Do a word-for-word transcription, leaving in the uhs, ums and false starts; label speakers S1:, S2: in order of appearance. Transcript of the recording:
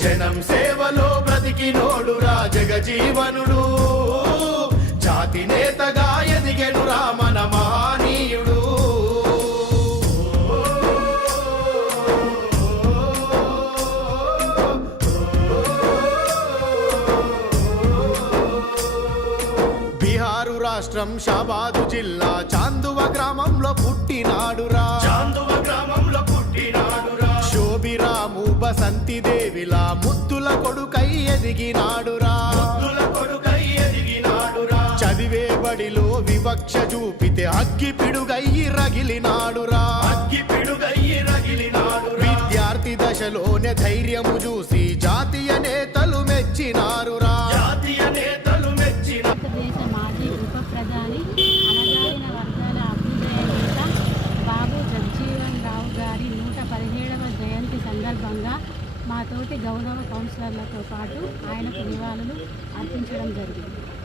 S1: జనం సేవలో బ్రతికినోడురా జగజీవనుడు, జాతి నేతగా ఎదిగెను రామన మహనీయుడు. బిహారు రాష్ట్రం షాబాదు జిల్లా చాందువ గ్రామంలో పుట్టినాడురా, చాందువ గ్రామంలో పుట్టినాడురా. శోభిరాము బసంతి దేవిలా ముద్దుల కొడుకై ఎదిగినాడురా, ముద్దుల కొడుకై ఎదిగినాడురా. చదివే బడిలో వివక్ష చూపితే అగ్గి పిడుగయ్యి రగిలినాడురా, అగ్గి పిడుగయ్యి రగిలినాడురా. విద్యార్థి దశలోనే ధైర్యము చూసి జాతీయ నేతలు మెచ్చినారురా, జాతీయ నేతలు మెచ్చిన.
S2: దేశ మాజీ ఉప ప్రధాని అణగారిన వర్గాల అభ్యుదయ నేత బాబు జగజీవన్ రావు గారి నూట పదిహేడవ జయంతి సందర్భంగా మా తోటి గౌరవ కౌన్సిలర్లతో పాటు ఆయనకు నివాళులు అర్పించడం జరిగింది.